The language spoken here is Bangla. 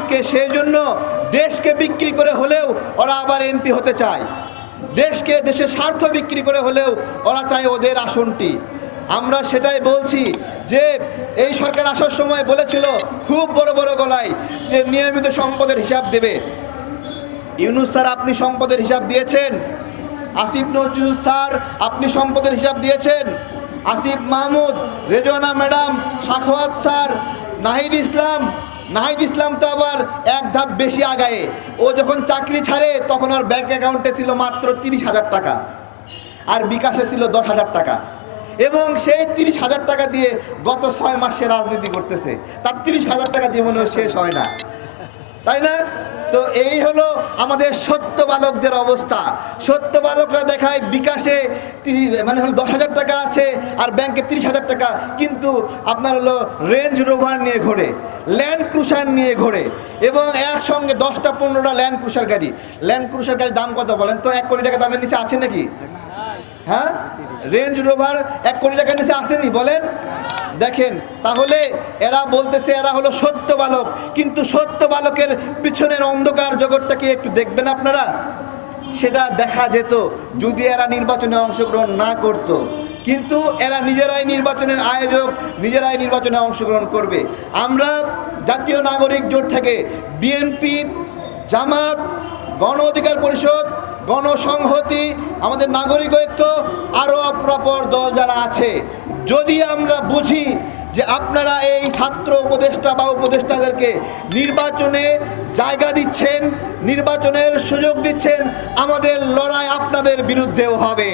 আজকে সেই জন্য দেশকে বিক্রি করে হলেও ওরা আবার এমপি হতে চায়, দেশের স্বার্থ বিক্রি করে হলেও ওরা চায় ওদের আসনটি। আমরা সেটাই বলছি যে এই সরকার আসার সময় বলেছিল খুব বড় বড় গলায় যে নিয়মিত সম্পদের হিসাব দেবে। ইউনূস স্যার আপনি সম্পদের হিসাব দিয়েছেন, আসিফ নজরুল স্যার আপনি সম্পদের হিসাব দিয়েছেন, আসিফ মাহমুদ, রেজওয়ানা ম্যাডাম, সাখাওয়াত স্যার, নাহিদ ইসলাম তো আবার এক ধাপ বেশি আগায়ে। ও যখন চাকরি ছাড়ে তখন ওর ব্যাংক অ্যাকাউন্টে ছিল মাত্র 30,000 টাকা আর বিকাশে ছিল 10,000 টাকা, এবং সেই 30,000 টাকা দিয়ে গত 6 মাসে রাজনীতি করতেছে। তার 30,000 টাকা জীবনেও শেষ হয় না, তাই না? তো এই হলো আমাদের সত্য বালকদের অবস্থা। সত্য বালকরা দেখায় বিকাশে মানে হলো 10,000 টাকা আছে আর ব্যাংকে 30,000 টাকা, কিন্তু আপনার হলো রেঞ্জ রোভার নিয়ে ঘোরে, ল্যান্ড ক্রুজার নিয়ে ঘোরে, এবং একসঙ্গে 10টা-15টা ল্যান্ড ক্রুজার গাড়ির দাম কত বলেন তো? 1 কোটি টাকা দামের নিচে আছে নাকি? হ্যাঁ, রেঞ্জ রোভার 1 কোটি টাকার নিচে আসেনি বলেন? দেখেন, তাহলে এরা বলতেছে এরা হলো সত্য বালক, কিন্তু সত্য বালকের পিছনের অন্ধকার জগৎটাকে একটু দেখবেন আপনারা। সেটা দেখা যেত যদি এরা নির্বাচনে অংশগ্রহণ না করত, কিন্তু এরা নিজেরাই নির্বাচনের আয়োজক, নিজেরাই নির্বাচনে অংশগ্রহণ করবে। আমরা জাতীয় নাগরিক জোট থেকে বিএনপি, জামাত, গণ অধিকার পরিষদ, গণসংহতি, আমাদের নাগরিক ঐক্য, আরও অপরাপর দল যারা আছে, যদি আমরা বুঝি যে আপনারা এই ছাত্র উপদেষ্টা বা উপদেষ্টাদেরকে নির্বাচনে জায়গা দিচ্ছেন, নির্বাচনের সুযোগ দিচ্ছেন, আমাদের লড়াই আপনাদের বিরুদ্ধেও হবে।